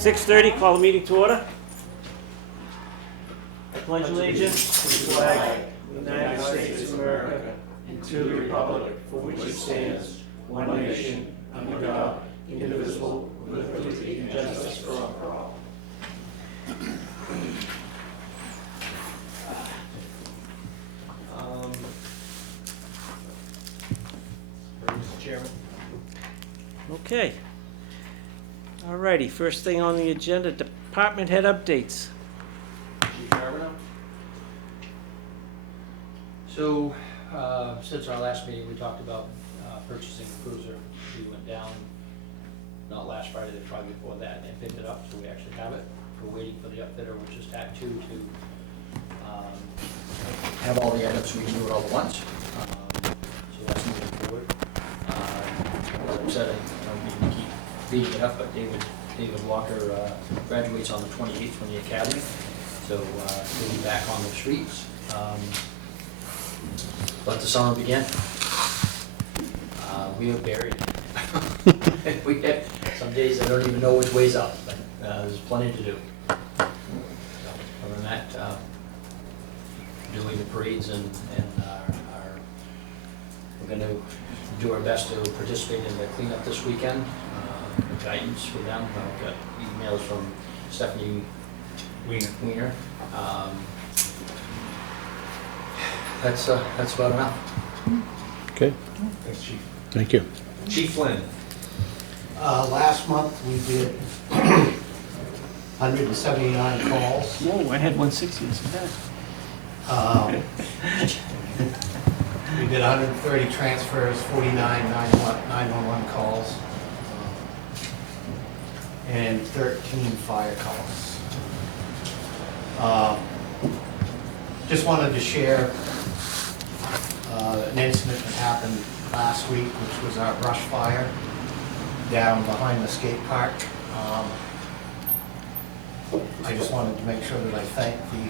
6:30, call the meeting to order. Pledge allegiance to the flag of the United States of America and to the republic for which it stands, one nation, under God, indivisible, with liberty and justice for all. Mr. Chairman. Okay. Alrighty, first thing on the agenda, department head updates. Chief Charbonneau. So, since our last meeting, we talked about purchasing a cruiser. We went down, not last Friday, the Friday before that, and they picked it up, so we actually have it. We're waiting for the upfitter, which is TAC 2, to have all the items, we can do it all at once. So that's moving forward. Like I said, I don't mean to keep beating it up, but David Walker graduates on the 28th from the academy, so he'll be back on the streets. Let the summer begin. We are buried. We have some days I don't even know which way's up, but there's plenty to do. Other than that, doing the parades and we're going to do our best to participate in the cleanup this weekend. The guidance for them. I've got emails from Stephanie Wiener. That's about enough. Okay, Thanks, Chief. thank you. Chief Flynn. Last month, we did 179 calls. Whoa, I had 160, isn't that? We did 130 transfers, 49 911 calls, and 13 fire calls. Just wanted to share an incident that happened last week, which was our brush fire down behind the skate park. I just wanted to make sure that I thank the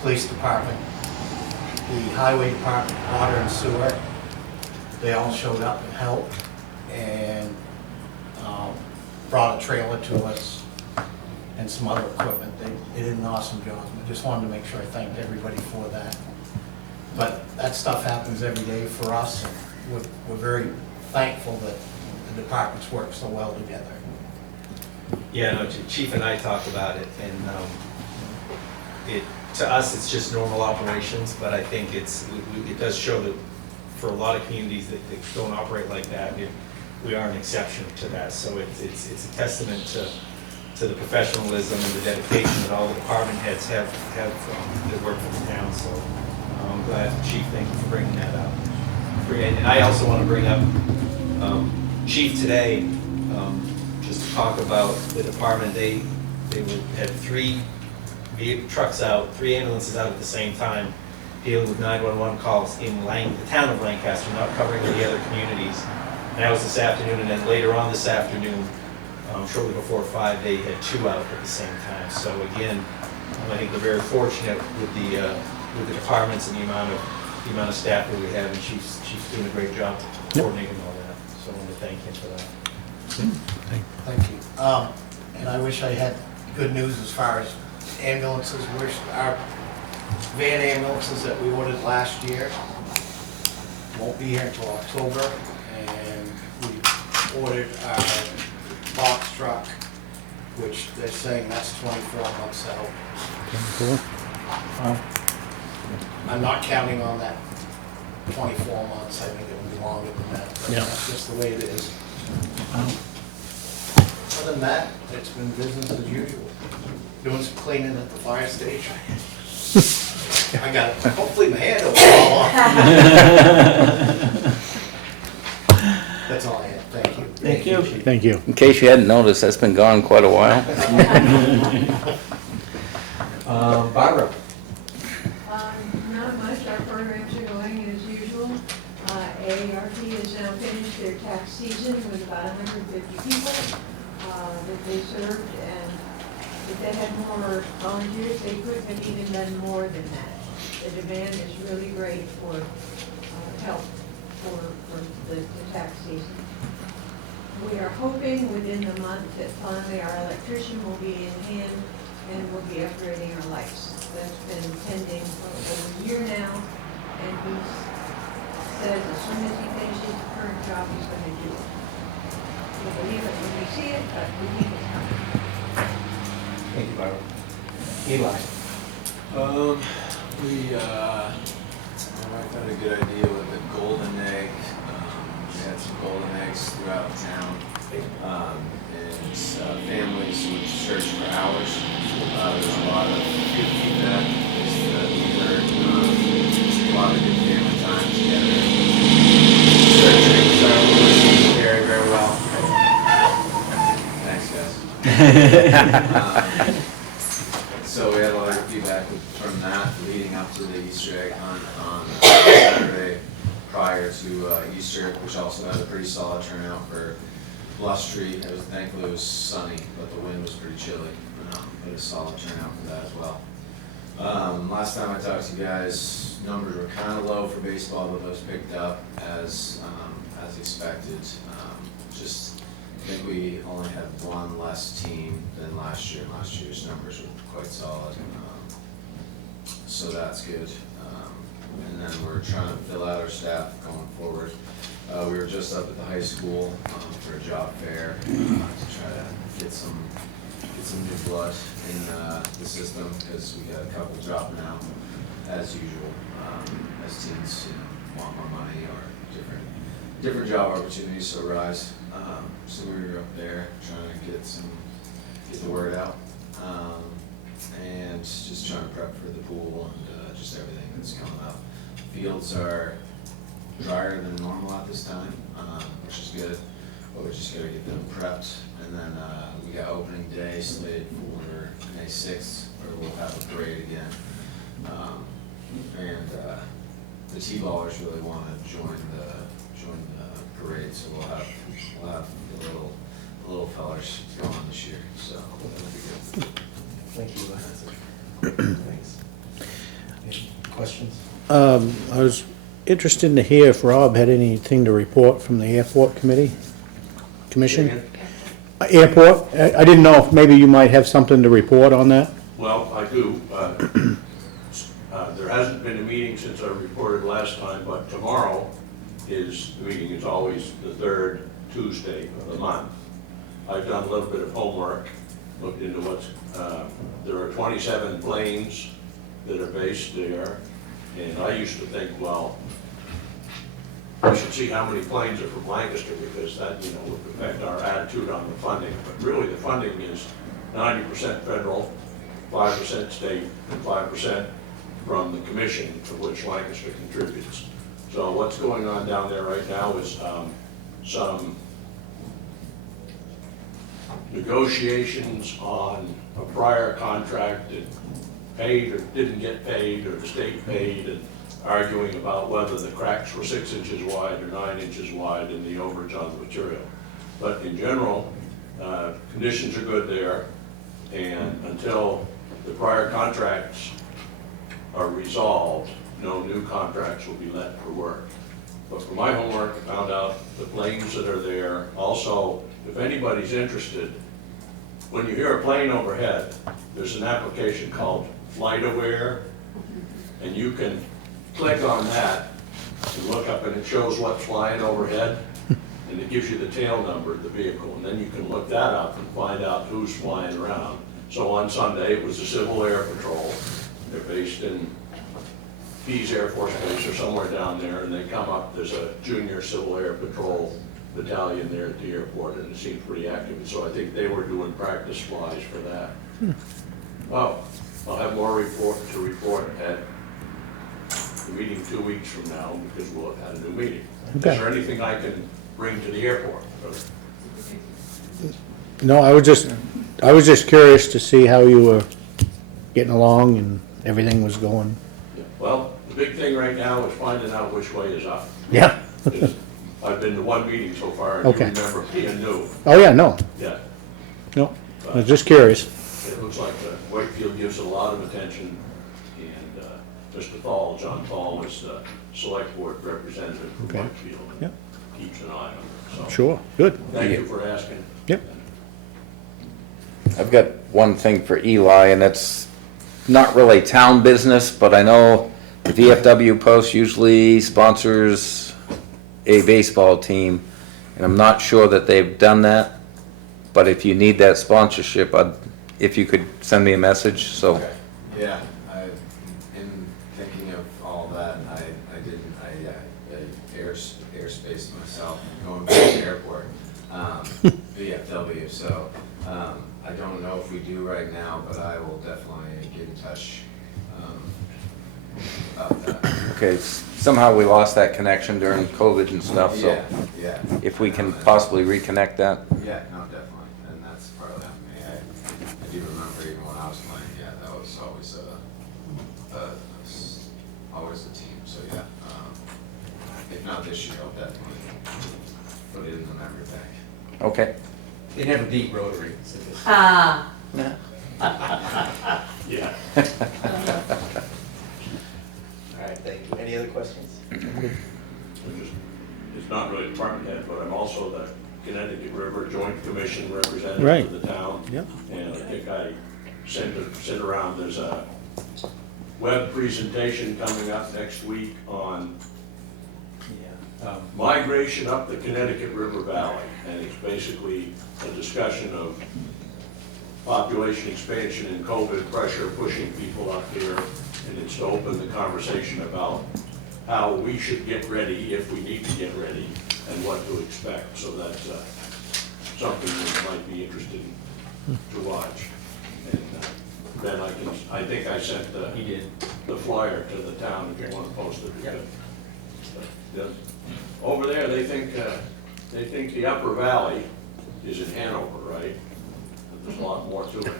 police department, the highway department, water and sewer. They all showed up and helped and brought a trailer to us and some other equipment. They did an awesome job. I just wanted to make sure I thanked everybody for that. But that stuff happens every day for us, and we're very thankful that the departments work so well together. Yeah, no, Chief and I talked about it, and to us, it's just normal operations, but I think it does show that for a lot of communities that don't operate like that, we are an exception to that. So it's a testament to the professionalism and the dedication that all the department heads have that work for the town. So I'm glad, Chief, thank you for bringing that up. And I also want to bring up Chief today, just to talk about the department. They had 3 trucks out, 3 ambulances out at the same time, dealing with 911 calls in the town of Lancaster, not covering any other communities. And that was this afternoon, and then later on this afternoon, shortly before 5, they had 2 out at the same time. So again, I think we're very fortunate with the departments and the amount of staff that we have, and she's doing a great job coordinating all that. So I want to thank him for that. Thank you. And I wish I had good news as far as ambulances. Our van ambulances that we ordered last year won't be here until October, and we ordered our box truck, which they're saying that's 24 months out. I'm not counting on that 24 months. I think it will be longer than that. But that's just the way it is. Other than that, it's been business as usual. Doing some cleaning at the fire station. I got, hopefully my hand will fall off. That's all I had. Thank you. Thank you. Thank you. In case you hadn't noticed, that's been gone quite a while. Barbara. Not much. Our programs are going as usual. AARP has now finished their tax season with about 150 people that they served, and if they had more volunteers, they could have even done more than that. The demand is really great for help for the tax season. We are hoping within the month that finally our electrician will be in hand and we'll be upgrading our lights. That's been pending for over a year now, and he says as soon as he finishes the current job, he's gonna do it. We'll believe it when we see it, but we think it's coming. Thank you, Barbara. Eli? My wife had a good idea with the golden egg. We had some golden eggs throughout town. And families would search for hours. There's a lot of good feedback. We heard a lot of good family time together. Searching, so it was very, very well. Thanks, guys. So we had a lot of feedback from that leading up to the Easter egg hunt on Saturday prior to Easter, which also had a pretty solid turnout for Bluff Street. Thankfully it was sunny, but the wind was pretty chilly. But a solid turnout for that as well. Last time I talked to you guys, numbers were kind of low for baseball, but those picked up as expected. I think we only had one less team than last year. Last year's numbers were quite solid, so that's good. And then we're trying to fill out our staff going forward. We were just up at the high school for a job fair to try to get some new blood in the system, because we got a couple dropping out as usual, as teens want more money or different job opportunities arise. So we were up there trying to get the word out, and just trying to prep for the pool and just everything that's coming up. Fields are drier than normal at this time, which is good, but we just gotta get them prepped. And then we got opening day slated for May 6th, where we'll have a parade again. And the T-ballers really want to join the parade, so we'll have the little fellers going this year, so that'll be good. Thank you. Thanks. Any questions? I was interested to hear if Rob had anything to report from the airport commission. Airport, I didn't know if maybe you might have something to report on that. Well, I do. There hasn't been a meeting since I reported last time, but tomorrow the meeting is always the third Tuesday of the month. I've done a little bit of homework, looked into there are 27 planes that are based there, and I used to think, well, we should see how many planes are from Lancaster, because that, would affect our attitude on the funding. But really, the funding is 90% federal, 5% state, and 5% from the commission, to which Lancaster contributes. So what's going on down there right now is some negotiations on a prior contract that paid or didn't get paid, or the state paid, and arguing about whether the cracks were 6 inches wide or 9 inches wide in the overage on the material. But in general, conditions are good there, and until the prior contracts are resolved, no new contracts will be let for work. But for my homework, I found out the planes that are there. Also, if anybody's interested, when you hear a plane overhead, there's an application called Flight Aware, and you can click on that and look up, and it shows what's flying overhead, and it gives you the tail number of the vehicle, and then you can look that up and find out who's flying around. So on Sunday, it was the Civil Air Patrol. They're based in Pease Air Force Base or somewhere down there, and they come up, there's a junior Civil Air Patrol battalion there at the airport, and it seemed pretty active. And so I think they were doing practice flies for that. Well, I'll have more to report at the meeting 2 weeks from now, because we'll have had a new meeting. Okay. Is there anything I can bring to the airport? No, I was just curious to see how you were getting along and everything was going. Well, the big thing right now is finding out which way is up. Yeah. I've been to one meeting so far, and Okay. you remember being new. Oh, yeah, no, Yeah. no, I was just curious. It looks like Wakefield gives it a lot of attention, and Mr. Thal, John Thal, is the select board representative for Okay. Wakefield. Yep. keeps an eye on it, so. Sure, good. Thank you for asking. Yep. I've got one thing for Eli, and that's not really town business, but I know the VFW Post usually sponsors a baseball team, and I'm not sure that they've done that, but if you need that sponsorship, if you could send me a message, so. Okay. Yeah, in thinking of all that, I didn't, airspace myself going back to the airport, VFW, so, I don't know if we do right now, but I will definitely get in touch, about that. Okay, somehow we lost that connection during COVID and stuff, so Yeah. if we can possibly reconnect that. Yeah, no, definitely, and that's part of that for me. I do remember even when I was playing, yeah, that was always a team, so yeah. If not this year, I'll definitely put it in the memory bank. Okay. They never beat Rotary. So Ah. Yeah. all right, thank you. Any other questions? It's not really department head, but I'm also the Connecticut River Joint Commission representative Right. of the town. Yep. And I think I sent around, there's a web presentation coming up next week on migration up the Connecticut River Valley. And it's basically a discussion of population expansion and COVID pressure pushing people up here. And it's to open the conversation about how we should get ready if we need to get ready and what to expect. So that's something that might be interesting to watch. And then I think I sent the flyer to the town if you want to post it. Yep. But, over there, they think the Upper Valley is in Hanover, right? But there's a lot more to it.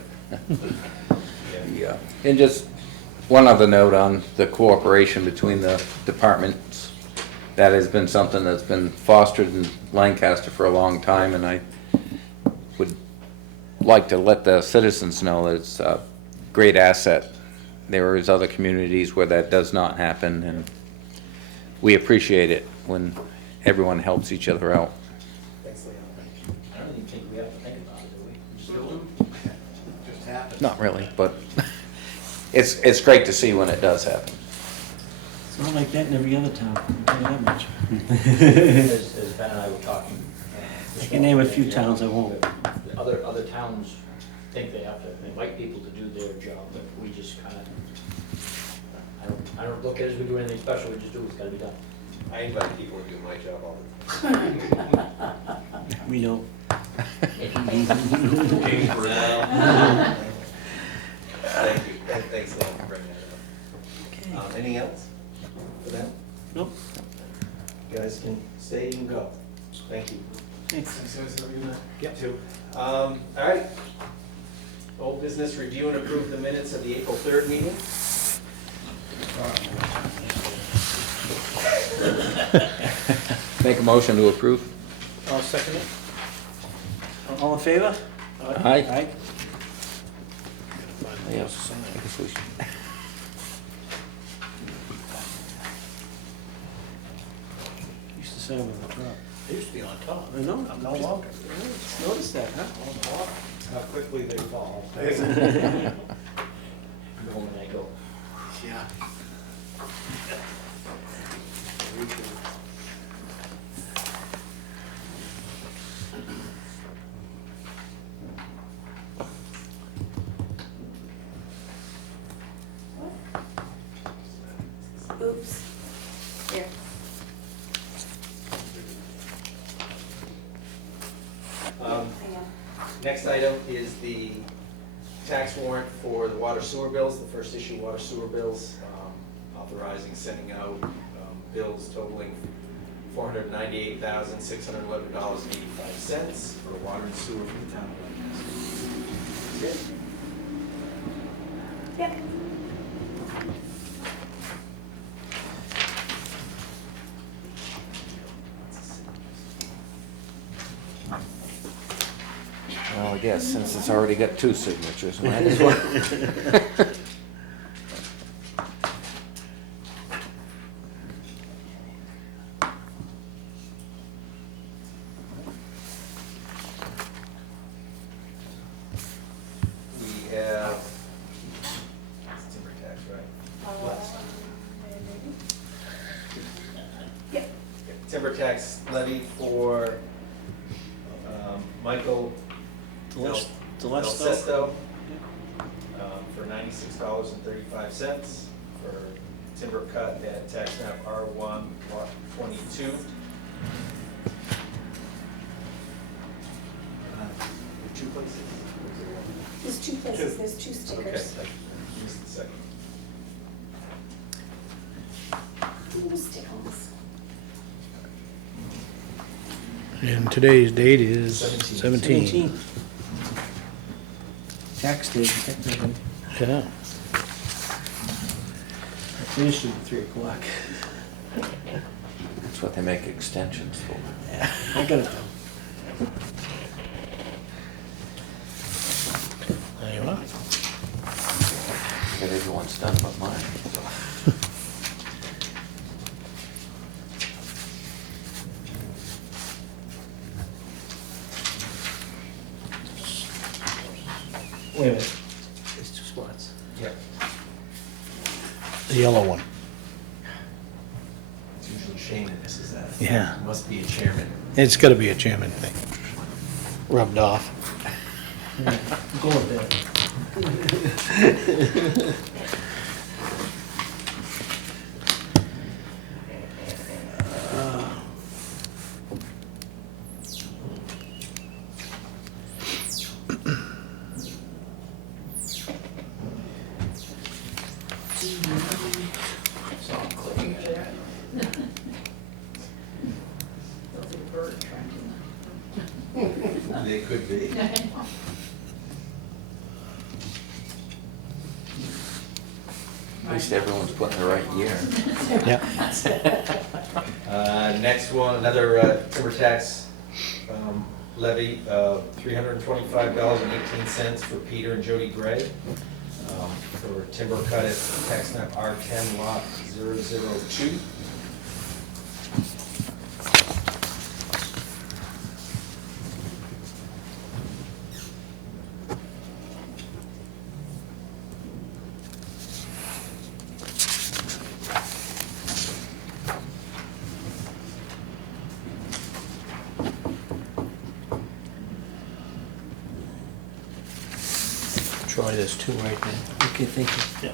Yeah. And just one other note on the cooperation between the departments. That has been something that's been fostered in Lancaster for a long time, and I would like to let the citizens know that it's a great asset. There is other communities where that does not happen, and we appreciate it when everyone helps each other out. Thanks, Leon. I don't even think we have to think about it, do we? We just do it. Just happened. Not really, but it's great to see when it does happen. It's not like that in every other town, I'll tell you that much. As Ben and I were talking. I can name a few towns I won't. Other towns think they have to invite people to do their job, but we just kind of, I don't look at it as we do anything special, we just do what's gotta be done. I invite people to do my job all the time. We know. King for now. Thank you. Thanks, Leon, for bringing that up. Anything else for them? Nope. You guys can stay and go. Thank you. Thanks. Get to. All right. Old business, review and approve the minutes of the April 3rd meeting. Make a motion to approve? I'll second it. All in favor? Aye. Aye. Yes. I guess we should- Used to say on the top. It used to be on top. I know. I'm no longer. Just noticed that, huh? How quickly they fall. Go when I go. Yeah. Oops. Here. Hang on. Next item is the tax warrant for the water sewer bills, the first issue water sewer bills, authorizing sending out bills totaling $498,611.85 for water and sewer for the town of Lancaster. Yep. Well, I guess since it's already got two signatures, might as well. timber tax levy for Michael Del Sesto for $96.35 for timber cut at tax map R1, lot 22. Two places? There's two places, there's two Okay, stickers. I missed the second. Little stickles. And today's date is 17. 17. Tax day, technically. Yeah. I finished it at 3 o'clock. That's what they make extensions for. I got it done. There you are. Get everyone's done but mine. Wait a minute. There's 2 spots. Yep. The yellow one. It's usually Shane that misses that. Yeah. Must be a chairman. It's gotta be a chairman thing. Rubbed off. Go with that. They could be. At least everyone's putting the right year. Yeah. Next one, another timber tax levy, $325.18 for Peter and Jody Gray for timber cut at tax map R10 lot 002. Try this too right now. Okay, thank you. Yeah.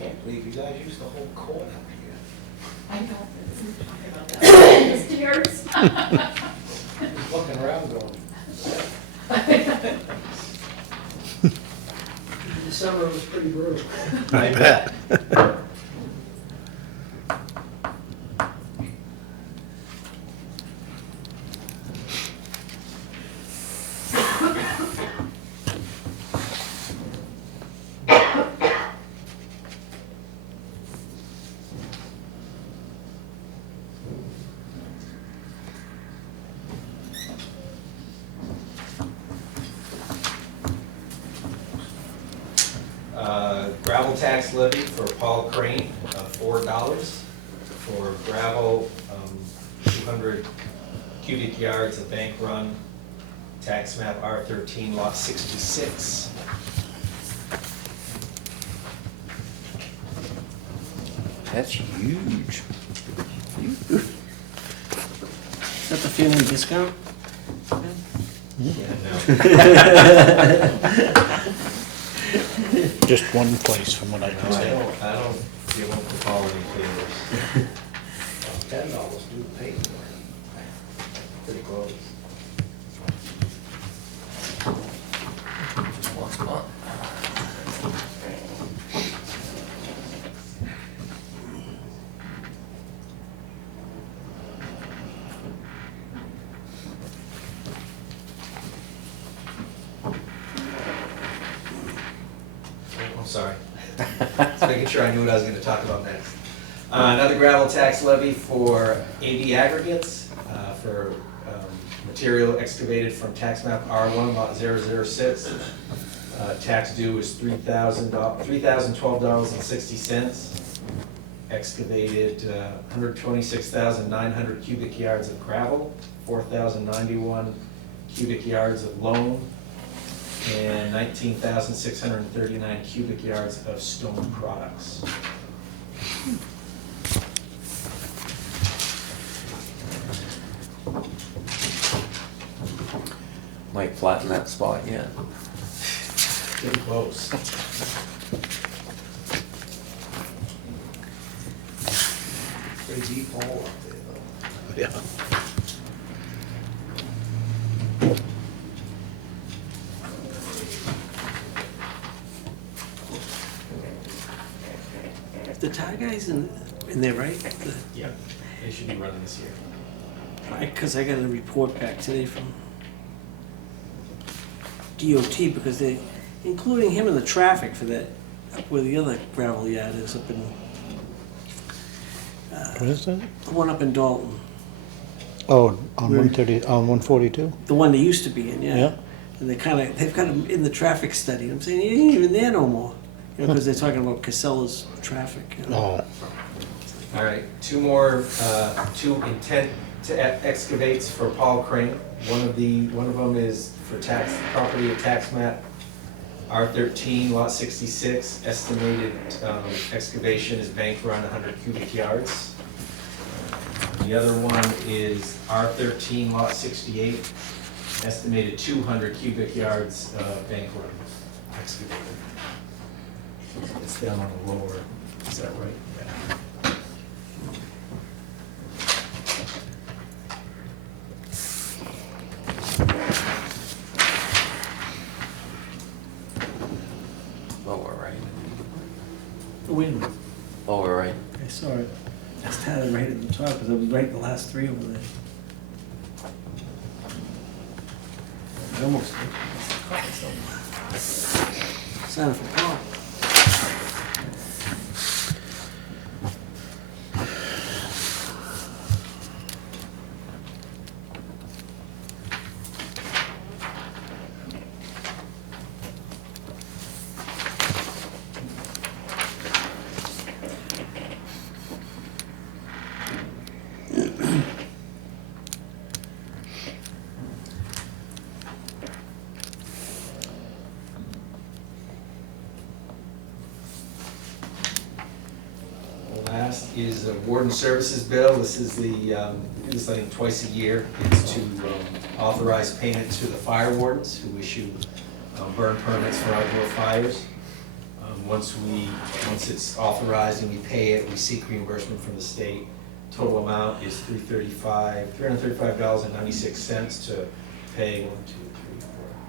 Can't believe you guys used the whole court up here. I know, this is the stairs. Just looking around going, The summer was pretty brutal. I bet. Gravel tax levy for Paul Crane of $4 for gravel, 200 cubic yards of bank run, tax map R13 lot 66. That's huge. Is that the family discount? Just one place from what I can I see. don't feel like to follow any favors. $10 do the paper. Pretty close. Just once a month. I'm sorry. Just making sure I knew what I was gonna talk about next. Another gravel tax levy for 80 aggregates, for material excavated from tax map R1 lot 006. Tax due is $3,012.60. excavated 126,900 cubic yards of gravel, 4,091 cubic yards of loam, and 19,639 cubic yards of stone products. Might flatten that spot yet. Getting close. Pretty deep hole up there, though. Yeah. The tie guys in there, right? Yeah, they should be running this year. Because I got a report back today from DOT because they, including him in the traffic for that, up where the other gravel yard is up in, What is that? the one up in Dalton. Oh, on 130, on 142? The one they used to be in, yeah. Yeah. And they've got him in the traffic study. I'm saying, he ain't even there no more. You know, because they're talking about Casella's traffic. You know? Oh, All right, two more, two intent to excavates for Paul Crane. One of them is for property at tax map R13, lot 66. Estimated excavation is banked around 100 cubic yards. The other one is R13, lot 68. Estimated 200 cubic yards bank run excavated. It's down on the lower, is that right? Yeah. Lower right. Oh, wait a minute. Lower right. I saw it. I just had it right at the top because I was right the last three over there. I almost did. Sign for Paul. Last is the warden services bill. This is the, do this I think twice a year. It's to authorize payment to the fire wardens who issue burn permits for outdoor fires. Once it's authorized and we pay it, we seek reimbursement from the state. Total amount is $335.96 to pay,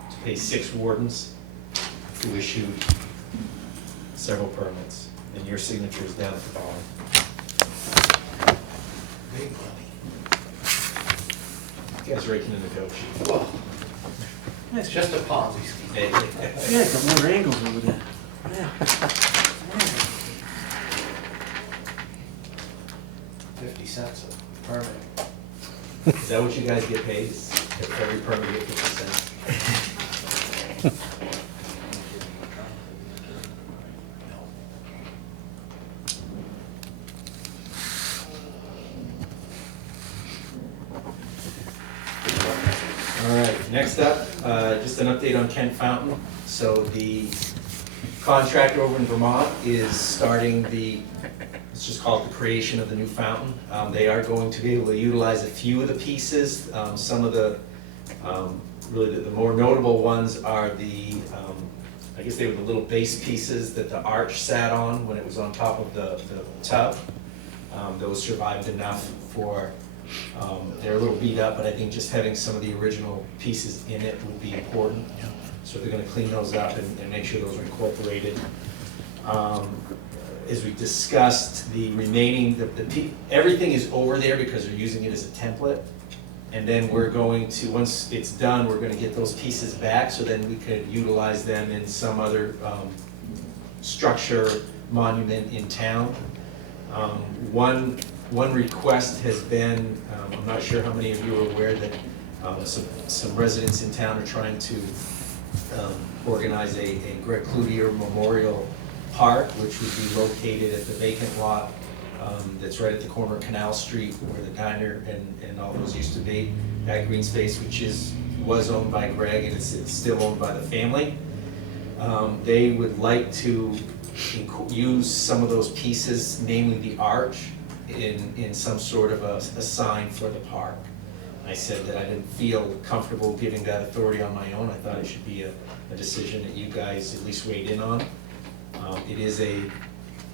to pay 6 wardens who issued several permits. And your signature is down at the bottom. Big money. You guys raking in the dough sheet. Whoa. It's just a Ponzi scheme. Hey, Yeah, got more angles over there. Yeah. 50 cents a permit. Is that what you guys get paid? Is every permit get 50 cents? All right, next up, just an update on Kent Fountain. So the contractor over in Vermont is starting let's just call it the creation of the new fountain. They are going to be able to utilize a few of the pieces. Some of the, really the more notable ones are I guess they were the little base pieces that the arch sat on when it was on top of the tub. Those survived enough for, they're a little beat up, but I think just having some of the original pieces in it would be important. So they're gonna clean those up and make sure those are incorporated. As we discussed, the remaining, everything is over there because they're using it as a template. And then we're going to, once it's done, we're gonna get those pieces back so then we could utilize them in some other structure, monument in town. One request has been, I'm not sure how many of you are aware that some residents in town are trying to organize a Greg Cloutier Memorial Park, which would be located at the vacant lot that's right at the corner of Canal Street where the diner and all those used to be. That green space, which was owned by Greg and it's still owned by the family. They would like to use some of those pieces, namely the arch, in some sort of a sign for the park. I said that I didn't feel comfortable giving that authority on my own. I thought it should be a decision that you guys at least weighed in on. It is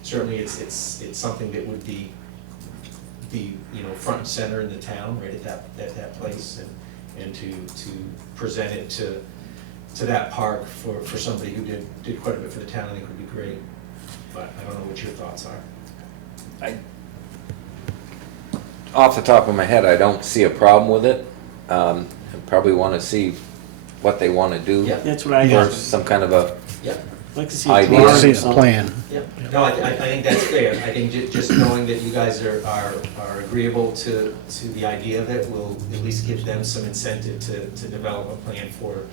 certainly it's something that would be front and center in the town, right at that place, and to present it to that park for somebody who did quite a bit for the town, I think would be great. But I don't know what your thoughts are. Off the top of my head, I don't see a problem with it. I probably want to see what they want to do. Yep. That's what I Or have. some kind of a, Yep. I'd like to see a Idea. drawing or See a something. plan. Yep. No, I think that's fair. I think just knowing that you guys are agreeable to the idea of it will at least give them some incentive to develop a plan for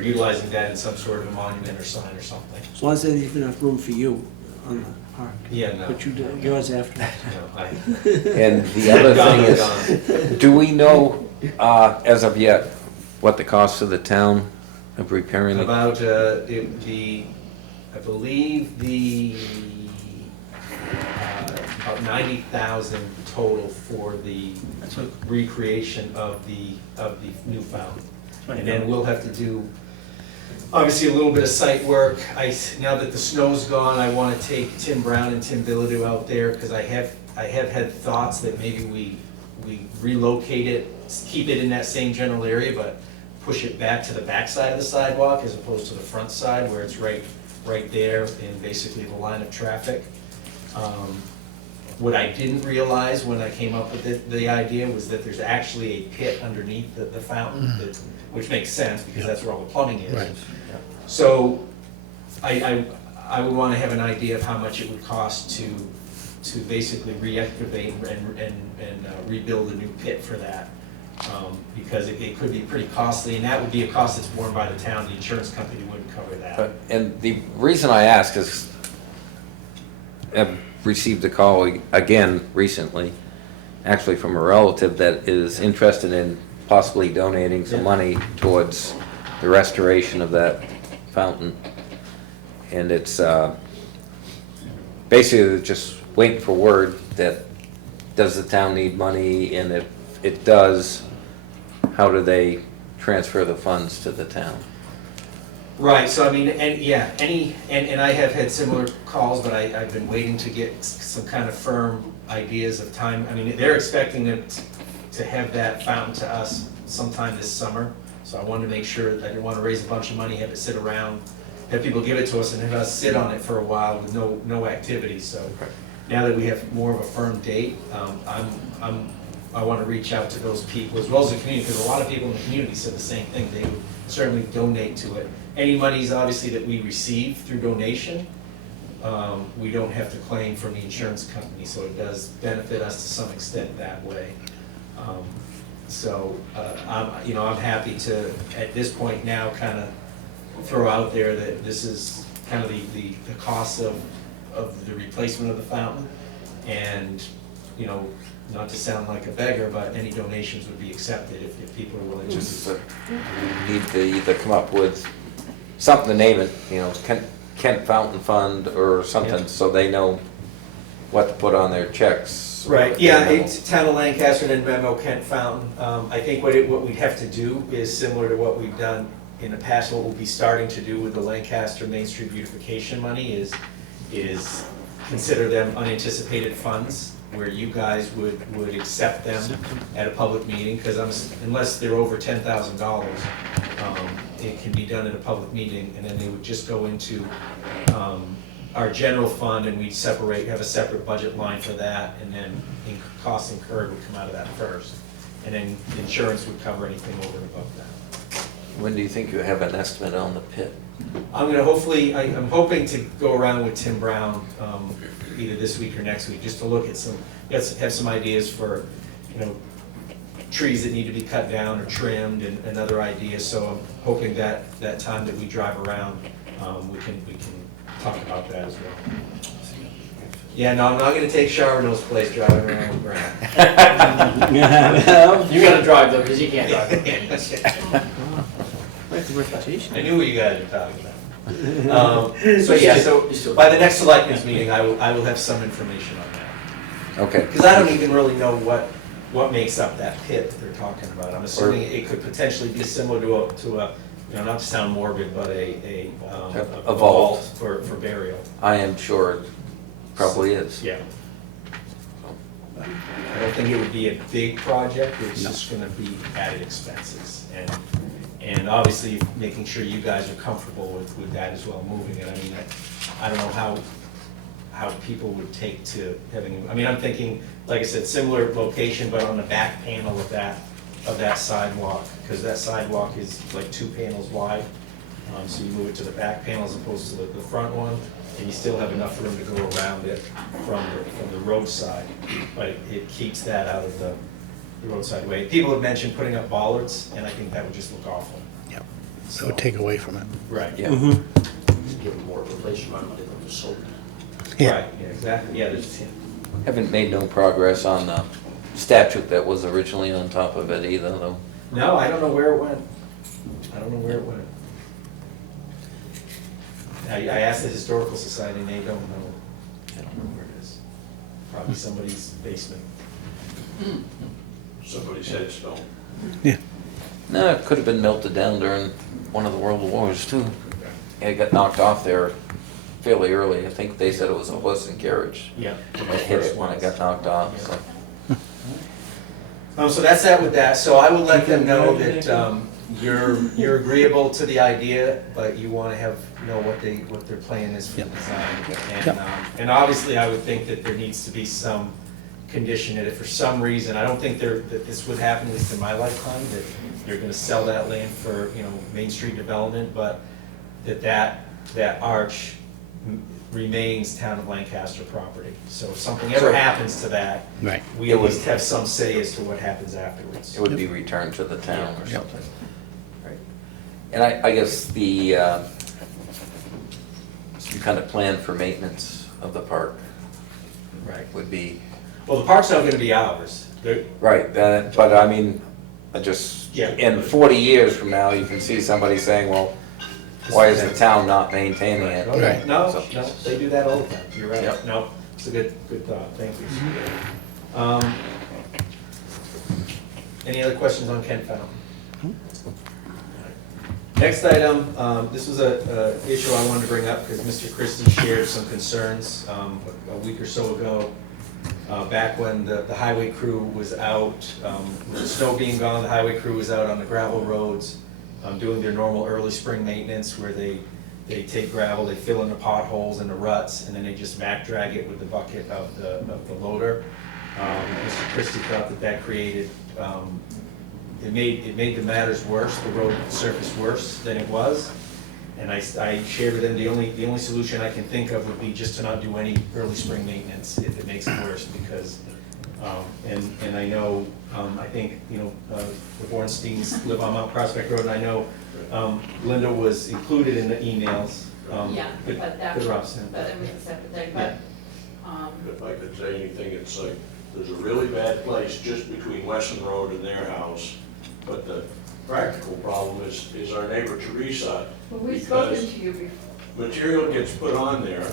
utilizing that in some sort of a monument or sign or something. As long as there's even enough room for you on the park. Yeah, no. But you do yours after. No, and the other thing is, do we know, as of yet, what the cost of the town of repairing it? About, I believe about 90,000 total for the That's what, recreation of the new fountain. right. And then we'll have to do, obviously, a little bit of site work. Now that the snow's gone, I want to take Tim Brown and Tim Bilodeau out there, because I have had thoughts that maybe we relocate it, keep it in that same general area, but push it back to the back side of the sidewalk as opposed to the front side where it's right there in basically the line of traffic. What I didn't realize when I came up with the idea was that there's actually a pit underneath the fountain, which makes sense because that's where all the plumbing is. Right. So I would want to have an idea of how much it would cost to basically re-excavate and rebuild a new pit for that. Because it could be pretty costly, and that would be a cost that's borne by the town. The insurance company wouldn't cover that. And the reason I ask is, I've received a call again recently, actually from a relative that is interested in possibly donating some money towards the restoration of that fountain. And it's basically just waiting for word that, does the town need money, and if it does, how do they transfer the funds to the town? Right, so I mean, and I have had similar calls, but I've been waiting to get some kind of firm ideas of time. I mean, they're expecting it to have that fountain to us sometime this summer, so I wanted to make sure that I didn't want to raise a bunch of money, have it sit around, have people give it to us and have us sit on it for a while with no activity, so now that we have more of a firm date, I want to reach out to those people as well as the community, because a lot of people in the community said the same thing. They would certainly donate to it. Any monies, obviously, that we receive through donation, we don't have to claim from the insurance company, so it does benefit us to some extent that way. I'm happy to, at this point now, kind of throw out there that this is kind of the cost of the replacement of the fountain, and, not to sound like a beggar, but any donations would be accepted if people are willing to. We need to either come up with something to name it, Kent Fountain Fund or something, Yeah. so they know what to put on their checks. Right, yeah, it's Town of Lancaster and then Memo Kent Fountain. I think what we'd have to do is similar to what we've done in the past, what we'll be starting to do with the Lancaster Main Street beautification money is consider them unanticipated funds, where you guys would accept them at a public meeting, because unless they're over $10,000, it can be done at a public meeting, and then they would just go into our general fund, and we'd have a separate budget line for that, and then costs incurred would come out of that first, and then insurance would cover anything over and above that. When do you think you have an estimate on the pit? I'm hoping to go around with Tim Brown, either this week or next week, just to look at have some ideas for, trees that need to be cut down or trimmed and other ideas. So I'm hoping that time that we drive around, we can talk about that as well. Yeah, no, I'm not gonna take Charbonneau's place driving around with Grant. You gotta drive though, because you can't drive. Like the reputation. I knew what you guys were talking about. So yeah, so by the next selectmen's meeting, I will have some information on that. Okay. Because I don't even really know what makes up that pit that they're talking about. I'm assuming it could potentially be similar to a, you know, not to sound morbid, but a vault for burial. I am sure it probably is. Yeah. I don't think it would be a big project, it's just gonna be added expenses. And obviously, making sure you guys are comfortable with that as well, moving it. I mean, I don't know how people would take to having, I mean, I'm thinking, like I said, similar location, but on the back panel of that sidewalk, because that sidewalk is like 2 panels wide. So you move it to the back panel as opposed to the front one, and you still have enough room to go around it from the roadside, but it keeps that out of the roadside way. People have mentioned putting up bollards, and I think that would just look awful. Yep. So take away from it. Right. Yeah. Give them more replacement money than the sold. Yeah. Right, yeah, exactly, yeah, there's, Haven't made no progress on the statute that was originally on top of it either, though. no, I don't know where it went. I asked the Historical Society, and they don't know where it is. Probably somebody's basement. Somebody's headstone. No, it could have been melted down during one of the world wars too. It got knocked off there fairly early. I think they said it was a horse and carriage. Yeah. It hit it when it got knocked off, so. So that's that with that, so I will let them know that, you're agreeable to the idea, but you wanna know what their plan is for the design. And obviously, I would think that there needs to be some condition that if for some reason, I don't think that this would happen, at least in my lifetime, that you're gonna sell that land for, you know, Main Street development, but that arch remains town of Lancaster property. So if something ever happens to that, Right. we at least have some say as to what happens afterwards. It would be returned to the town or Yep. something. Right. And I guess some kind of plan for maintenance of the park Right. would be, Well, the park's not gonna be ours. right, but I mean, Yeah. in 40 years from now, you can see somebody saying, well, why is the town not maintaining it? Okay. No, So- no, they do that all the time, you're right. Yep. No, it's a good thought, thank you. Any other questions on Kent Fountain? Next item, this was a issue I wanted to bring up because Mr. Christie shared some concerns a week or so ago. Back when the highway crew was out, with the snow being gone, the highway crew was out on the gravel roads, doing their normal early spring maintenance where they take gravel, they fill in the potholes and the ruts, and then they just back drag it with the bucket of the loader. Mr. Christie thought that created, it made the matters worse, the road surface worse than it was. And I shared with him, the only solution I can think of would be just to not do any early spring maintenance if it makes it worse, because, and I know, I think, you know, the Bornsteins live on Mount Prospect Road, and I know Linda was included in the emails. Yeah, Good- but that, good Robson. but it was a separate thing, but, If I could say anything, it's like, there's a really bad place just between Wesson Road and their house, but the practical problem is our neighbor Teresa. Well, we've spoken Because to you before. material gets put on there,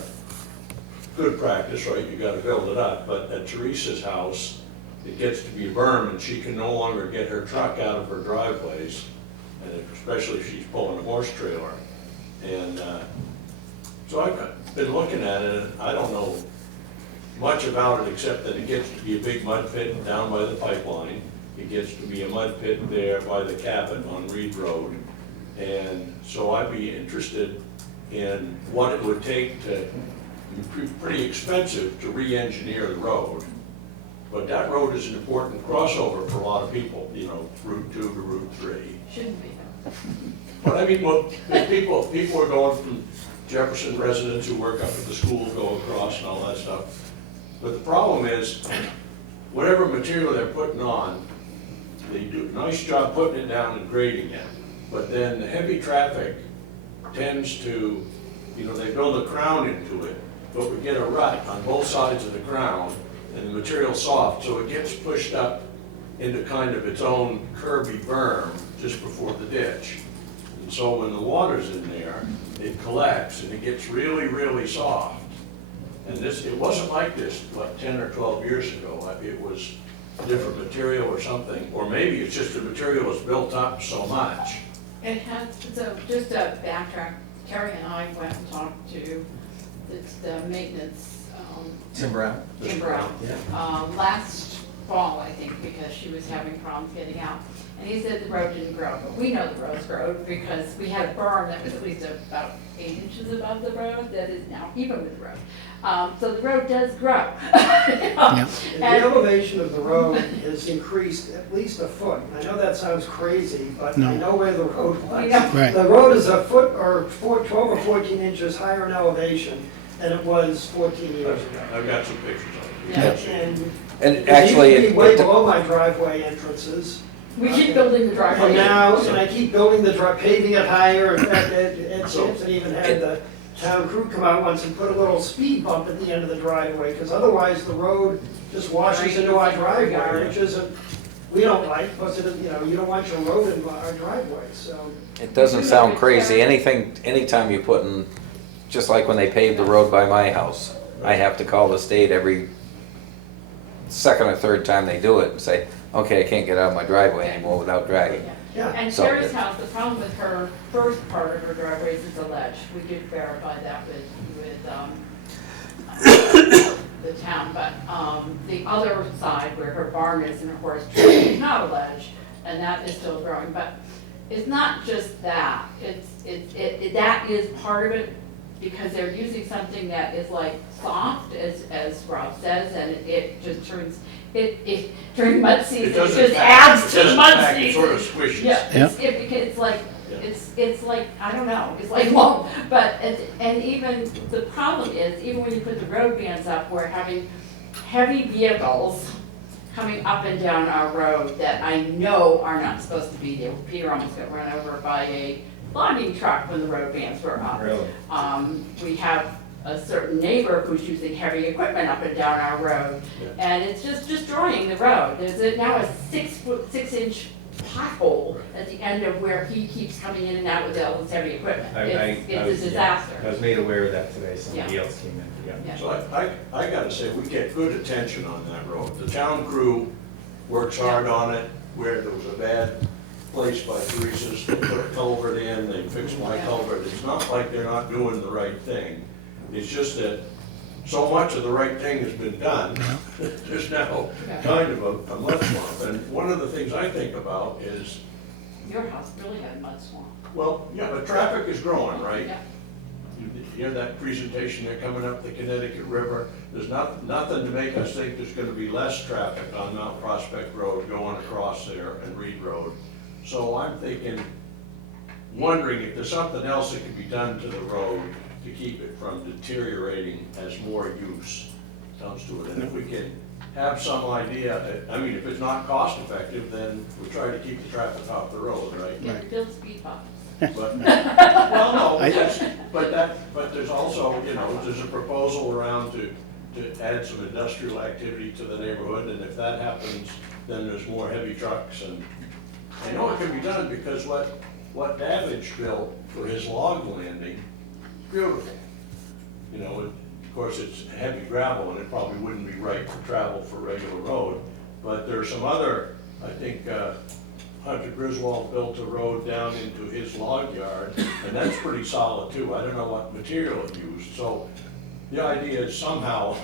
good practice, right, you gotta build it up, but at Teresa's house, it gets to be a berm and she can no longer get her truck out of her driveways, and especially if she's pulling a horse trailer. And, so I've been looking at it, and I don't know much about it except that it gets to be a big mud pit down by the pipeline. It gets to be a mud pit there by the cabin on Reed Road. And so I'd be interested in what it would take to, pretty expensive to re-engineer the road. But that road is an important crossover for a lot of people, you know, Route 2 to Route 3. shouldn't be. But I mean, well, people are going from Jefferson residents who work up at the school go across and all that stuff. But the problem is, whatever material they're putting on, they do a nice job putting it down and grading it. But then the heavy traffic tends to, you know, they build a crown into it, but we get a rut on both sides of the ground, and the material's soft, so it gets pushed up into kind of its own curvy berm just before the ditch. And so when the water's in there, it collects and it gets really, really soft. And this, it wasn't like this, what, 10 or 12 years ago. It was different material or something, or maybe it's just the material was built up so much. It has, so just to backtrack, Terry and I went and talked to the maintenance, Tim Brown? Tim Brown, Yeah. last fall, I think, because she was having problems getting out. And he said the road didn't grow, but we know the road's grown because we had a berm that was at least about 8 inches above the road that is now even with the road. So the road does grow. The elevation of the road has increased at least a foot. I know that sounds crazy, but I know where the road was. Right. The road is a foot or 12 or 14 inches higher in elevation than it was 14 years ago. I've got some pictures of it. Yeah. And actually, It used to be way it- below my driveway entrances. We keep building the driveway. And now, and I keep building the paving it higher. In fact, Ed Sampson even had the town crew come out once and put a little speed bump at the end of the driveway, because otherwise the road just washes into our driveway, which isn't, we don't like, because you know, you don't want your road in our driveway, so. it doesn't sound crazy. Anytime you put in, just like when they paved the road by my house, I have to call the state every second or third time they do it and say, okay, I can't get out of my driveway anymore without dragging. Yeah. And So- Terry's house, the problem with her first part of her driveway is it's a ledge. We did verify that with the town, but the other side where her barn is and her horse tree is not a ledge, and that is still growing. But it's not just that. That is part of it, because they're using something that is like soft, as Rob says, and it just turns, during mud season, it doesn't just pack. adds It to the doesn't mud pack, it season. sort of squishes. Yeah, it's like, it's like, I don't know, it's like long, but, and even, the problem is, even when you put the road bands up, we're having heavy vehicles coming up and down our road that I know are not supposed to be there. Peter almost got run over by a logging truck when the road bands were up. Really? We have a certain neighbor who's using heavy equipment up and down our road, and it's just destroying the road. There's now a 6-inch pothole at the end of where he keeps coming in and out with all this heavy equipment. It's a disaster. I was made aware of that today, somebody Yeah. else came in, yeah. Yeah. So I gotta say, we get good attention on that road. The town crew works hard on it. Where there was a bad place by Teresa's, they put a culvert in, they fixed my culvert. It's not like they're not doing the right thing. It's just that so much of the right thing has been done. There's now kind of a mud swamp. And one of the things I think about is, Your house really had a mud swamp. well, yeah, but traffic is growing, right? Yeah. You hear that presentation, they're coming up the Connecticut River. There's nothing to make us think there's gonna be less traffic on Mount Prospect Road going across there and Reed Road. So I'm thinking, wondering if there's something else that can be done to the road to keep it from deteriorating as more use comes to it. And if we can have some idea, I mean, if it's not cost effective, then we try to keep the traffic off the road, right? Yeah, build speed bumps. But, well, no, but there's also, you know, there's a proposal around to add some industrial activity to the neighborhood, and if that happens, then there's more heavy trucks, and I know it can be done, because what Davidge built for his log landing, beautiful. You know, of course, it's heavy gravel, and it probably wouldn't be right to travel for regular road, but there's some other, I think, Hunter Griswold built a road down into his log yard, and that's pretty solid too. I don't know what material it used, so the idea is somehow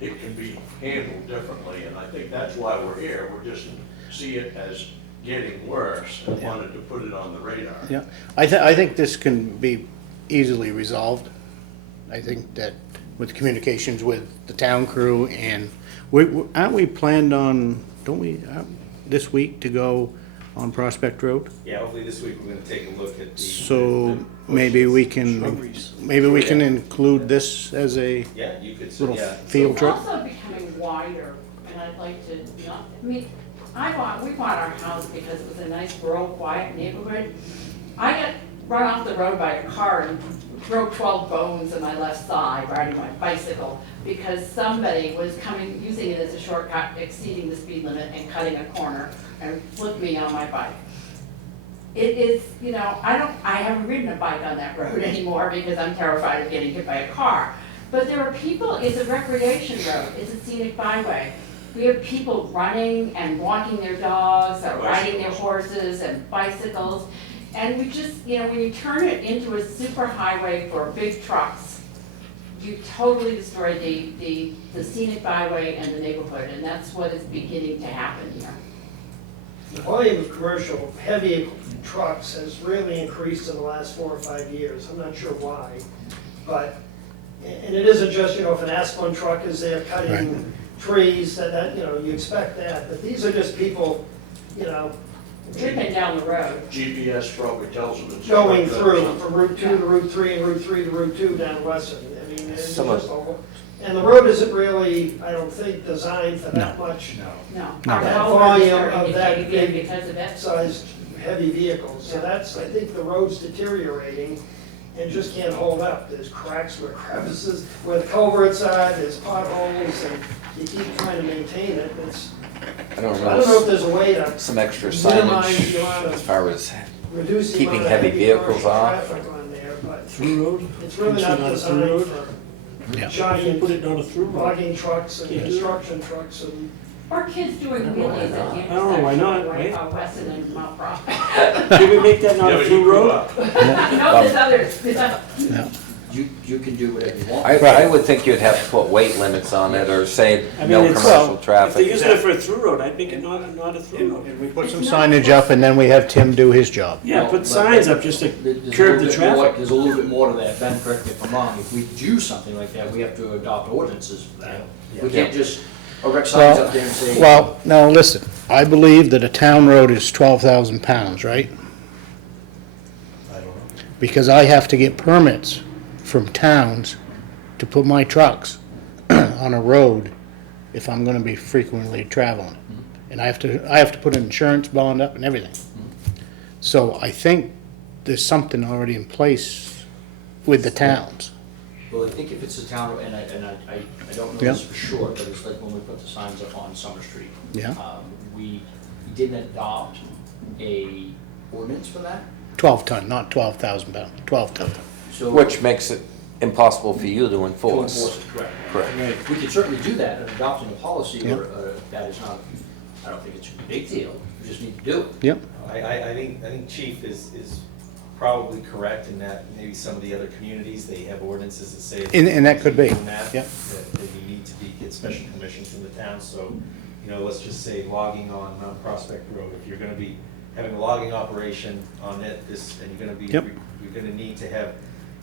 it can be handled differently, and I think that's why we're here. We're just see it as getting worse and wanted to put it on the radar. Yeah, I think this can be easily resolved. I think that with communications with the town crew, and aren't we planned on, don't we, this week to go on Prospect Road? Yeah, hopefully this week we're gonna take a look at the. So the maybe we bushes. can include this as a Yeah, you could, little yeah. field It's trip. also becoming wider, and I'd like to, not, I mean, we bought our house because it was a nice rural, quiet neighborhood. I get run off the road by a car and broke 12 bones in my left side riding my bicycle because somebody was using it as a shortcut, exceeding the speed limit and cutting a corner and flipped me on my bike. It is, you know, I haven't ridden a bike on that road anymore because I'm terrified of getting hit by a car. But there are people, it's a recreation road, it's a scenic byway. We have people running and walking their dogs, or riding their horses and bicycles. And we just, you know, when you turn it into a super highway for big trucks, you totally destroy the scenic byway and the neighborhood, and that's what is beginning to happen here. The volume of commercial heavy trucks has really increased in the last 4 or 5 years. I'm not sure why, but, and it isn't just, you know, if an Asplin truck is there cutting trees, that, you know, you expect that, but these are just people, you know, Dripping down the road. GPS probably tells them it's. going through from Route 2 to Route 3 and Route 3 to Route 2 down Weston. I mean, it's just Some of- a whole, and the road isn't really, I don't think, designed for that much No. No. Our That culverts volume are of that indicated big because of it. sized heavy vehicles. So that's, I think the road's deteriorating and just can't hold up. There's cracks where crevices, where the culverts are, there's potholes, and you keep trying to maintain it. It's, I don't I don't know if know, there's a way to some extra minimize signage the amount as of, far as reduce the keeping amount of heavy vehicles commercial off. traffic on there, but Through road? it's really not Not a through designed road? for Yeah. giant Put it on a through road. logging trucks and Can't do it. construction trucks and Or kids doing wheelies at the I don't know, why not, intersection, right? Weston and Mount Pro. Can we make that not a through road? No, there's others. You can do whatever you want. I would think you'd have to put weight limits on it or say I mean, no it's, commercial if they're traffic. using it for a through road, I'd make it not a through road. And we put some It's not- signage up, and then we have Tim do his job. Yeah, Well, put but- signs up just to There's a curb little the bit more- traffic. There's a little bit more to that, Ben, correct me if I'm wrong, if we do something like that, we have to adopt ordinances for that. We can't just erect signs up there and say. Well, now, listen, I believe that a town road is 12,000 pounds, right? I don't know. Because I have to get permits from towns to put my trucks on a road if I'm gonna be frequently traveling. And I have to put an insurance bond up and everything. So I think there's something already in place with the towns. Well, I think if it's a town, and I don't know this for sure, but it's like when we put the signs up on Summer Street. Yeah. We didn't adopt a ordinance for that, 12 ton, not 12,000 pounds, 12 ton. so. Which makes it impossible for you to To enforce. enforce it, correct. Correct. We could certainly do that, and adopting a policy Yeah. or, that is not, I don't think it's a big deal, we just need to do it. Yep, I think Chief is probably correct in that maybe some of the other communities, they have ordinances that say. And that could be, doing that, yep. That you need to get special permission from the town, so, you know, let's just say logging on Mount Prospect Road, if you're gonna be having a logging operation on it, and you're gonna be, Yep. you're gonna need to have,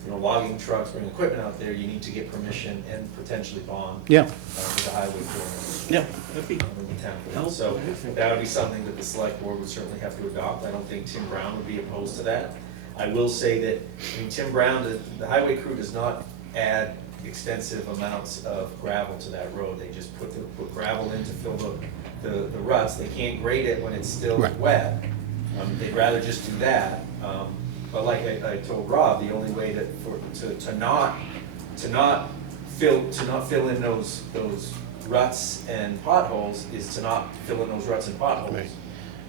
you know, logging trucks, bring equipment out there, you need to get permission and potentially bond. yeah, With the highway department. yeah. That'd be, In the town. Help. So that would be something that the select board would certainly have to adopt. I don't think Tim Brown would be opposed to that. I will say that, I mean, Tim Brown, the highway crew does not add extensive amounts of gravel to that road. They just put gravel in to fill the ruts. They can't grade it when it's still Right. wet. They'd rather just do that. But like I told Rob, the only way to not fill in those ruts and potholes is to not fill in those ruts and potholes. Right.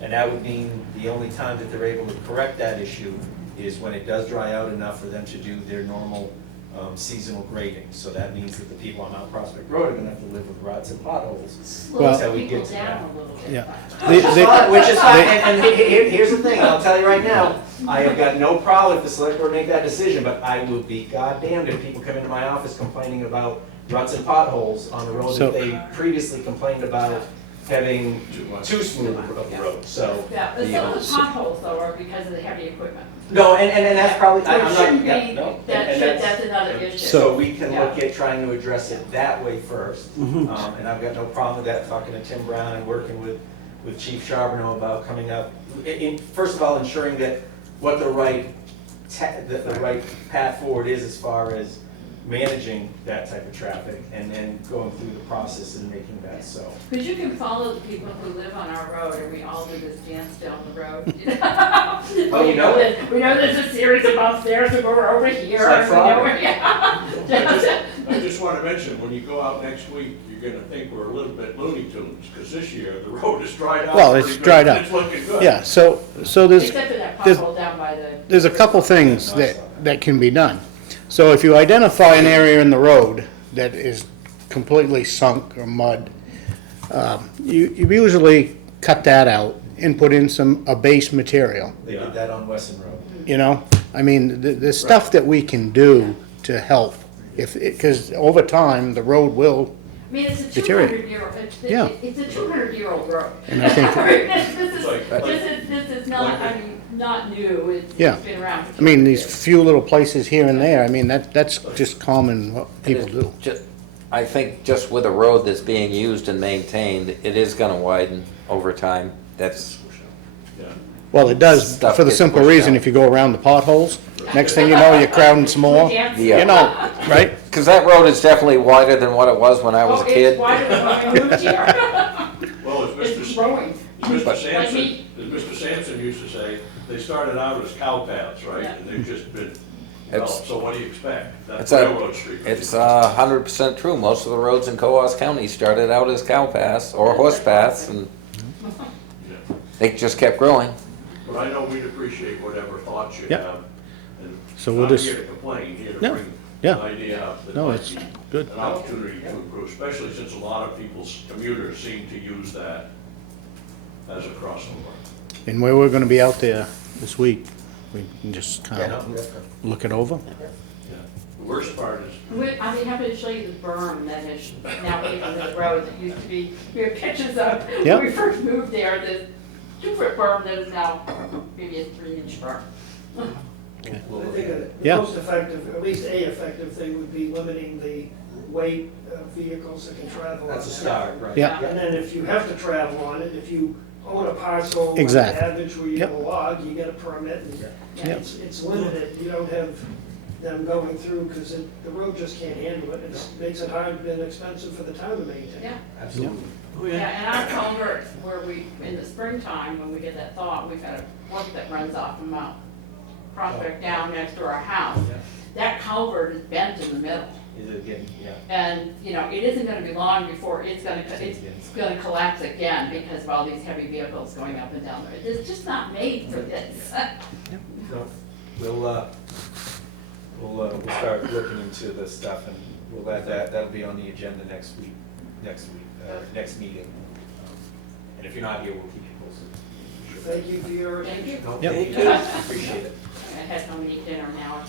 And that would mean the only time that they're able to correct that issue is when it does dry out enough for them to do their normal seasonal grading. So that means that the people on Mount Prospect Road are gonna have to live with ruts and potholes. Slow That's how we people get to down that. a little bit. Yeah. but- They- they- Which is fine, and here's the thing, I'll tell you right now, I have got no problem if the select board make that decision, but I will be goddamned if people come into my office complaining about ruts and potholes on the road So- that they previously complained about having too smooth of a road, so. Yeah, but some of the potholes though are because of the heavy equipment. No, and that's probably, I'm Which not, shouldn't yeah, be, no. that and should, that's another issue. So we can look Yeah. at trying to address it that way first. And I've got no problem with that, talking to Tim Brown and working with Chief Charbonneau about coming up, first of all, ensuring that what the right path forward is as far as managing that type of traffic and then going through the process and making that so. Because you can follow the people who live on our road, and we all do this dance down the road. You know? Oh, you know it? We know there's a series of upstairs, and we're over here. It's like and we know Friday. where- yeah. I just want to mention, when you go out next week, you're gonna think we're a little bit Looney Tunes, because this year, the road is dried out. Well, it's pretty good. dried up. It's looking good. Yeah, so there's, Except for that there's- pothole down by the. there's a couple things that can be done. So if you identify an area in the road that is completely sunk or mud, you usually cut that out and put in a base material, They did that on Wesson Road. you know? I mean, there's stuff that we can do to help, because over time, the road will, I mean, it's a deteriorate. 200-year-old, Yeah. it's a 200-year-old road. and I think, This is not, I mean, not new, it's Yeah. been around for I mean, 200 these years. few little places here and there, I mean, that's just common what people do. I think just with a road that's being used and maintained, it is gonna widen over time. That's, Well, it does, Stuff for the gets simple pushed reason, out. if you go around the potholes, next thing you know, you're crowding some more, Dance. Yeah. you know, right? because that road is definitely wider than what it was when I was Oh, a kid. it's wider than when we moved here. Well, as It's Mr. growing. Mr. Sampson, me. as Mr. Sampson used to say, they started out as cow paths, right? Yeah. And they've just been It's- developed, so what do you expect? It's That's a- Railroad Street. It's 100% true. Most of the roads in Coos County started out as cow paths or horse paths, and Yeah. they just kept growing. But I know we'd appreciate whatever thoughts you Yep. have. And So we'll not just- here to complain, here to Yeah. bring Yeah. an idea up that No, might it's be good. an opportunity to improve, especially since a lot of people's commuters seem to use that as a crossover. And where we're gonna be out there this week, we can just kind Yeah, of no, definitely. look it over. Yeah. The worst part is, I'll be happy to show you the berm that is now put on this road that used to be, we have pictures of, Yeah. when we first moved there, this 2-foot berm that is now maybe a 3-inch berm. I think the Yeah. most effective, at least a effective thing would be limiting the weight of vehicles that can travel on That's a that. start, right? Yeah. And then if you have to travel on it, if you own a parcel like Exactly. Savage where you Yep. have a log, you get a permit and Yep. it's limited. You don't have them going through because the road just can't handle it. It makes it hard and expensive for the town to maintain. Yeah, Absolutely. yeah, and our culverts, where we, in the springtime, when we get that thaw, we've got a brook that runs off from Mount Prospect down next to our house. Yeah. That culvert is bent in the middle. Is it getting, yeah. And, you know, it isn't gonna be long before it's gonna collapse again because of all these heavy vehicles going up and down there. It's just not made for this. No, we'll start looking into this stuff and we'll add that'll be on the agenda next next meeting. And if you're not here, we'll keep you posted. Thank you for your. Thank you. No, Yep. thank you. Appreciate it. I had somebody eat dinner now.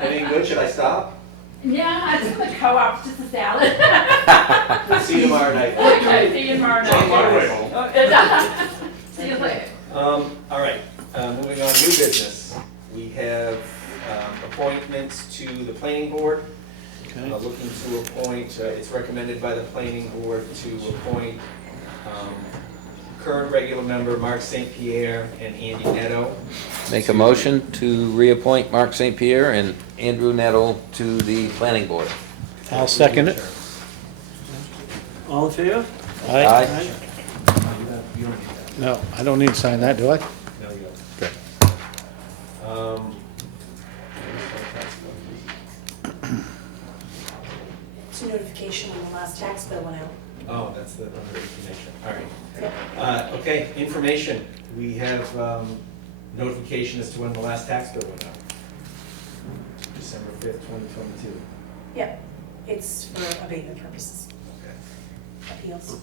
Anything good, should I stop? Yeah, it's in the co-op, it's just a salad. See you tomorrow night. Okay, see you tomorrow it's on my way night. home. See you later. All right, moving on, new business. We have appointments to the planning board. Looking to appoint, it's recommended by the planning board to appoint current regular member Mark St. Pierre and Andy Netto. Make a motion to reappoint Mark St. Pierre and Andrew Nettle to the planning board. I'll second it. All in favor? Aye. You don't need that. No, I don't need to sign that, do I? No, you don't. Good. It's a notification when the last tax bill went out. Oh, that's the other information, all right. Okay, information, we have notification as to when the last tax bill went out. December 5th, 2022. Yep, it's for abatement purposes, Okay. appeals.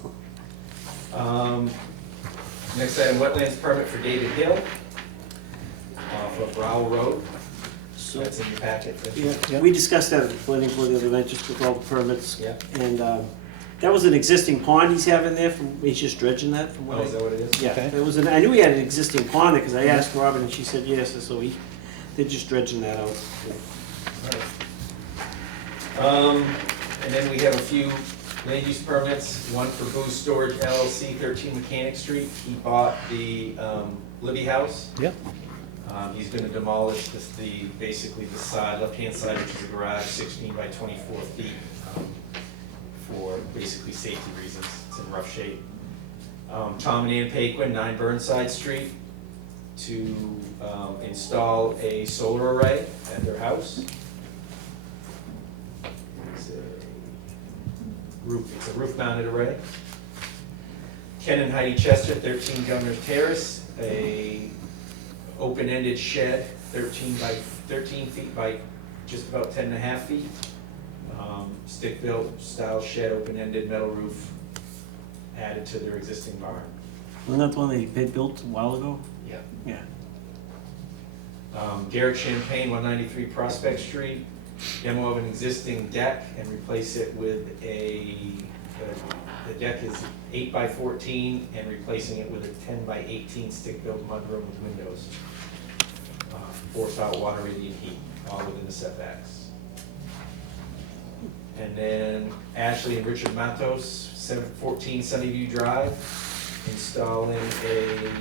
Next item, wetlands permit for David Hill off of Rowell Road. So, That's in your packet. yeah, we discussed that at the planning board the other night, just with all the permits. Yeah. And that was an existing pond he's having there, he's just dredging that from what Oh, is that what it is? Yeah, Okay. there was I knew he had an existing pond there, because I asked Robin, and she said yes, and so they're just dredging that out. And then we have a few land use permits, one for Booze Storage LLC, 13 Mechanic Street. He bought the Libby House. Yep. He's gonna demolish basically the side, left-hand side, which is a garage, 16 by 24 feet, for basically safety reasons. It's in rough shape. Tom and Ann Paquin, 9 Burnside Street, to install a solar array at their house. It's a roof-mounted array. Ken and Heidi Chester, 13 Governor's Terrace, a open-ended shed, 13 feet by just about 10 and a half feet. Stick-built style shed, open-ended metal roof, added to their existing barn. Wasn't that the one they built a while ago? Yeah. Yeah. Garrett Champagne, 193 Prospect Street, demo of an existing deck and replace it with the deck is 8 by 14 and replacing it with a 10 by 18 stick-built mudroom with windows. Forced out water, radiant heat, all within the setbacks. And then Ashley and Richard Matos, 14 Sunnyview Drive, installing a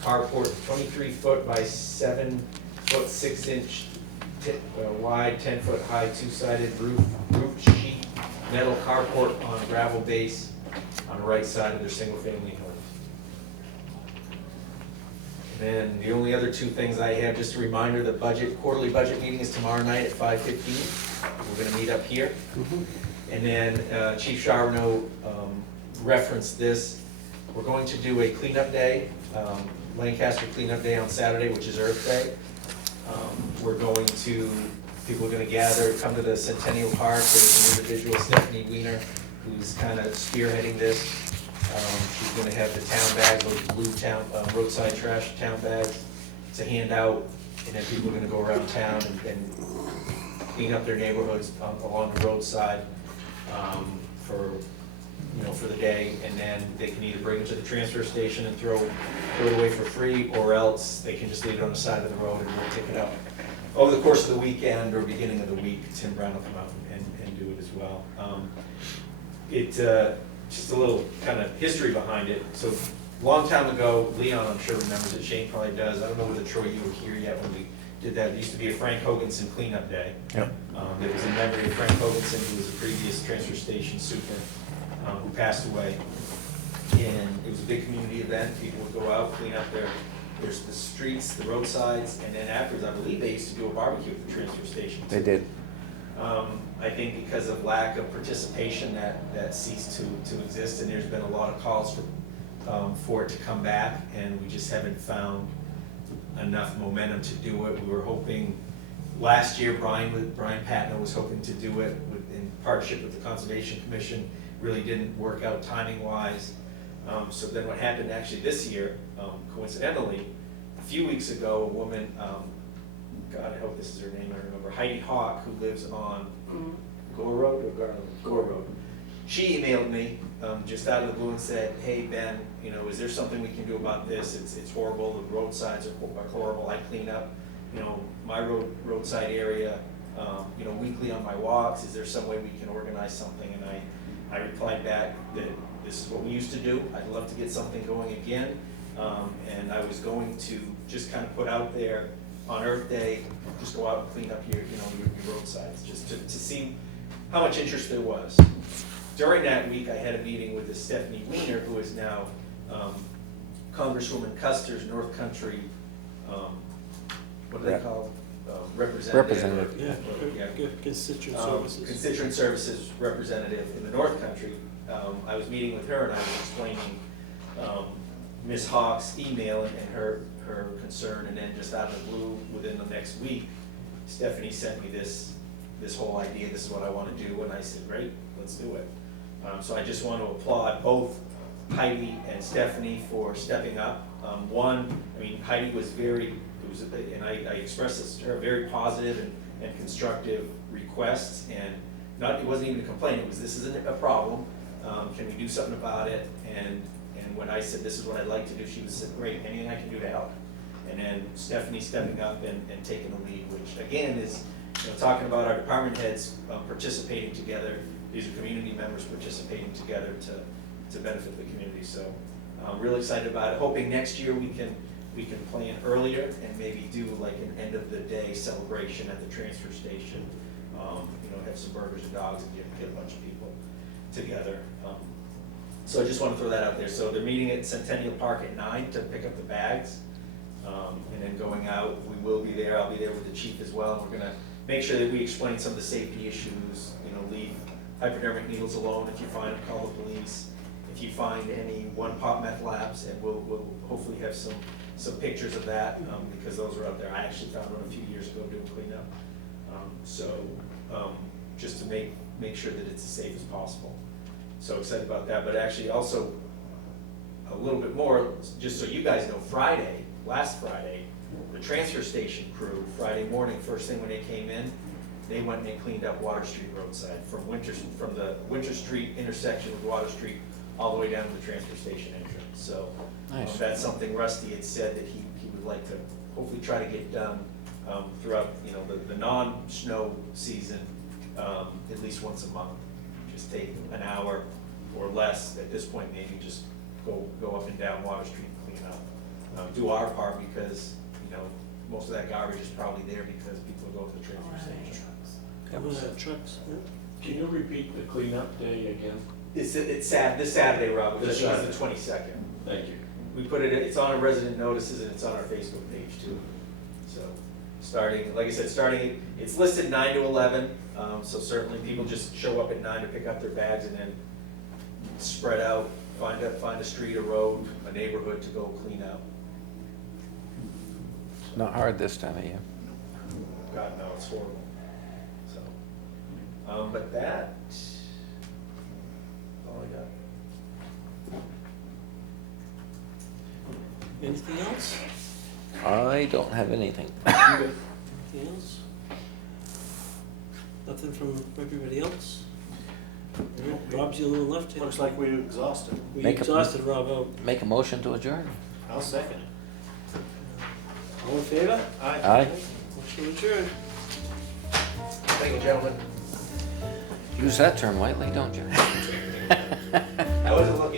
carport, 23 foot by 7 foot 6 inch wide, 10 foot high, 2-sided roof sheet, metal carport on a gravel base on the right side of their single family home. And then the only other 2 things I have, just a reminder, the quarterly budget meeting is tomorrow night at 5:15. We're gonna meet up here. And then Chief Charbonneau referenced this. We're going to do a cleanup day, Lancaster cleanup day on Saturday, which is Earth Day. People are gonna gather, come to the Centennial Park. There's an individual, Stephanie Weiner, who's kind of spearheading this. She's gonna have the town bags, those blue roadside trash town bags to hand out, and then people are gonna go around town and clean up their neighborhoods along the roadside for the day, and then they can either bring it to the transfer station and throw it away for free, or else they can just leave it on the side of the road and we'll pick it up. Over the course of the weekend or beginning of the week, Tim Brown will come out and do it as well. Just a little kind of history behind it. So, long time ago, Leon, I'm sure remembers it, Shane probably does. I don't know whether Troy, you were here yet when we did that. It used to be a Frank Hoganson cleanup day. Yep. It was in memory of Frank Hoganson, who was a previous transfer station super, who passed away. And it was a big community event. People would go out, clean up the streets, the roadsides, and then afterwards, I believe they used to do a barbecue at the transfer station. They did. I think because of lack of participation, that ceased to exist, and there's been a lot of calls for it to come back, and we just haven't found enough momentum to do it. We were hoping, last year, Brian Patna was hoping to do it in partnership with the Conservation Commission. Really didn't work out timing-wise. So then what happened actually this year, coincidentally, a few weeks ago, a woman, God, I hope this is her name, I remember, Heidi Hawk, who lives on Gore Road or Garland? Gore Road. She emailed me just out of the blue and said, hey, Ben, is there something we can do about this? It's horrible, the roadsides are horrible, I clean up, my roadside area, weekly on my walks. Is there some way we can organize something? And I replied back that this is what we used to do. I'd love to get something going again. And I was going to just kind of put out there on Earth Day, just go out and clean up your roadsides, just to see how much interest there was. During that week, I had a meeting with Stephanie Weiner, who is now Congresswoman Custer's North Country, what do they call representative? Yeah, good constituent services. Constituent services representative in the North Country. I was meeting with her and I was explaining Ms. Hawk's email and her concern, and then just out of the blue, within the next week, Stephanie sent me this whole idea, this is what I want to do, and I said, great, let's do it. So I just want to applaud both Heidi and Stephanie for stepping up. Heidi was and I expressed this to her, very positive and constructive requests, and it wasn't even a complaint, it was, this isn't a problem, can we do something about it? And when I said this is what I'd like to do, she said, great, anything I can do to help. And then Stephanie stepping up and taking the lead, which again is, talking about our department heads participating together. These are community members participating together to benefit the community. So I'm really excited about it. Hoping next year we can we can plan earlier and maybe do like an end of the day celebration at the transfer station. Have some burgers and dogs and get a bunch of people together. So I just want to throw that out there. So they're meeting at Centennial Park at 9 to pick up the bags. And then going out, we will be there. I'll be there with the chief as well. We're gonna make sure that we explain some of the safety issues, leave hypodermic needles alone. If you find them, call the police. If you find any one-pot meth labs, and we'll hopefully have some pictures of that, because those are out there. I actually found one a few years ago doing cleanup. Just to make sure that it's as safe as possible. So excited about that, but actually also a little bit more, just so you guys know, last Friday, the transfer station crew, Friday morning, first thing when they came in, they went and they cleaned up Water Street roadside from the Winter Street intersection with Water Street all the way down to the transfer station entrance. So Nice. that's something Rusty had said that he would like to hopefully try to get done throughout, the non-snow season, at least once a month. Just take an hour or less at this point, maybe just go up and down Water Street and clean up. Do our part because, most of that garbage is probably there because people go to the transfer station. Trucks, yeah. Can you repeat the cleanup day again? It's this Saturday, Rob, which I This think Saturday. is the 22nd. Thank you. We put it's on our resident notices and it's on our Facebook page too. So like I said, it's listed 9 to 11. So certainly people just show up at 9 to pick up their bags and then spread out, find a street, a road, a neighborhood to go clean out. Not hard this time of year. God, no, it's horrible. So, but that's all I got. Anything else? I don't have anything. Anything else? Nothing from everybody else? Rob's the only one left here. Looks like we're exhausted. We Make a- exhausted Rob out. Make a motion to adjourn. I'll second it. All in favor? Aye. Motion adjourned. Thank you, gentlemen. Use that term lightly, don't you? I wasn't looking